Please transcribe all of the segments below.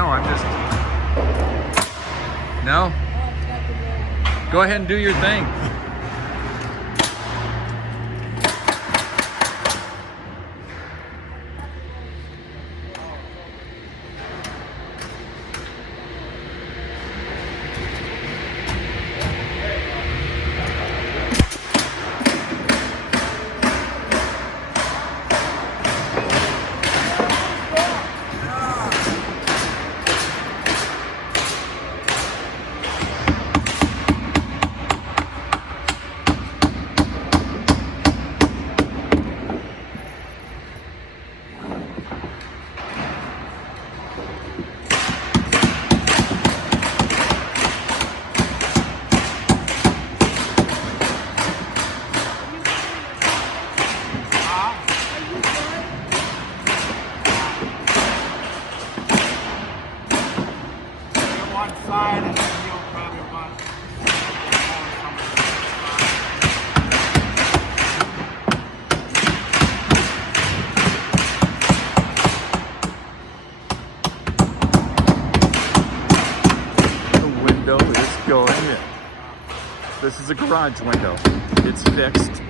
No, I'm just... No? Go ahead and do your thing. This is a garage window. It's fixed.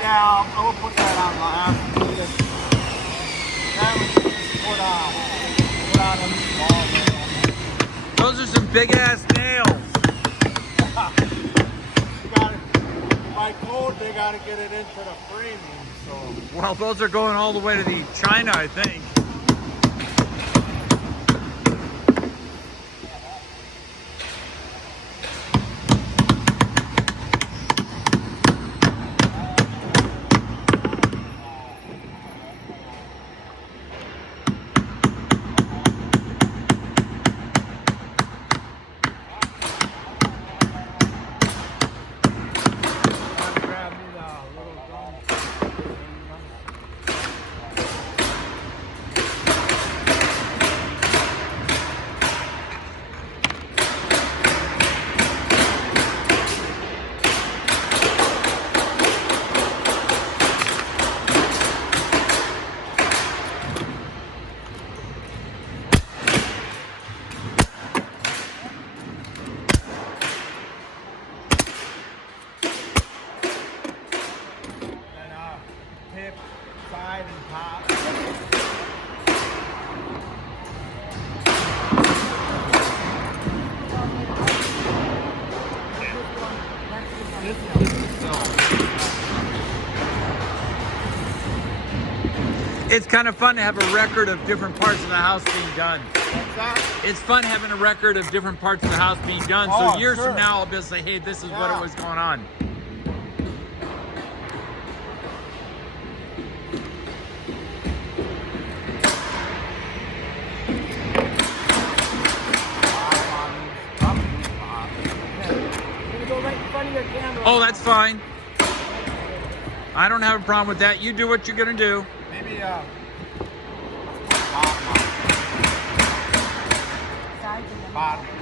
Yeah, I will put that on last. That was just put on Those are some big ass nails. By code, they got to get it into the framing. So. Well, those are going all the way to the China, I think. Side and top. It's kind of fun to have a record of different parts of the house being done. What's that? It's fun having a record of different parts of the house being done. Oh, so years sure. from now, I'll be able to say, hey, this is what it was going on. Oh, that's fine. I don't have a problem with that. You do what you're gonna do. Maybe bottom.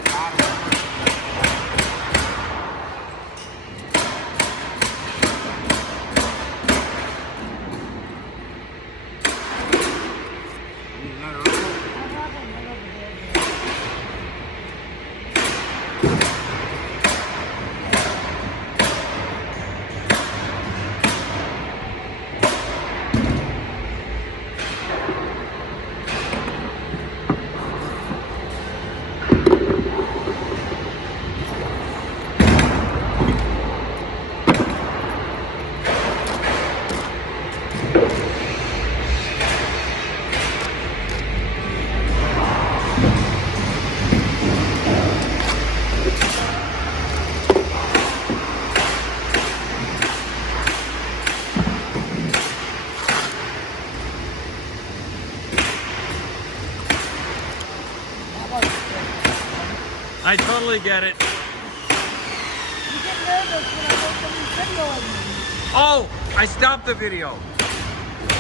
I totally get it. You get nervous when I make some video of you. Oh, I stopped the video.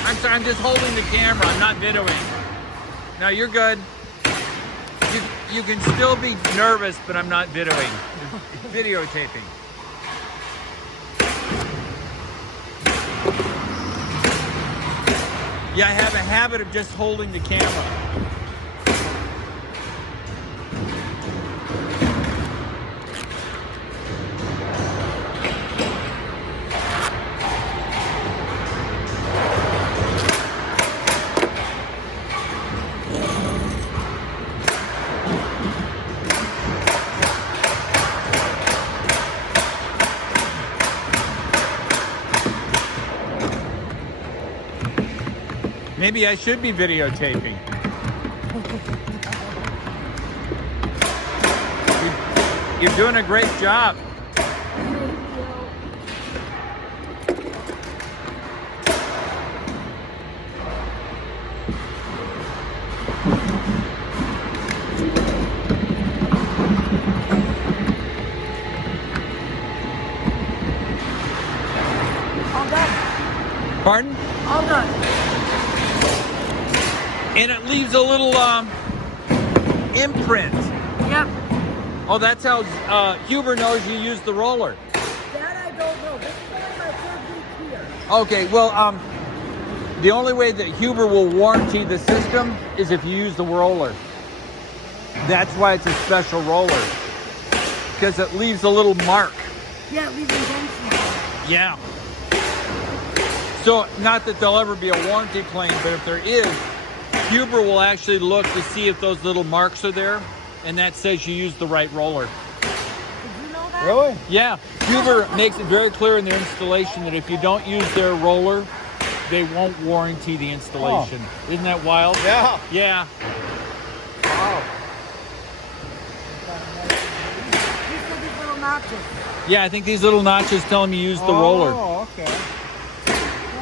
I'm sorry, I'm just holding the camera. I'm not videoing. No, you're good. You can still be nervous, but I'm not videoing. Videotaping. Yeah, I have a habit of just holding the camera. Maybe I should be videotaping. You're doing a great job. All done. Pardon? All done. And it leaves a little imprint. Yep. Oh, that's how Huber knows you use the roller. That I don't know. This is only my third week here. Okay, well, the only way that Huber will warranty the system is if you use the roller. That's why it's a special roller, because it leaves a little mark. Yeah, it leaves indents in there. Yeah. So, not that there'll ever be a warranty claim, but if there is, Huber will actually look to see if those little marks are there, and that says you used the right roller. Did you know that? Really? Yeah, Huber makes it very clear in their installation that if you don't use their roller, they won't warranty the installation. Isn't that wild? Yeah. Yeah. Wow. These are these little notches. Yeah, I think these little notches tell them you use the roller. Oh, okay.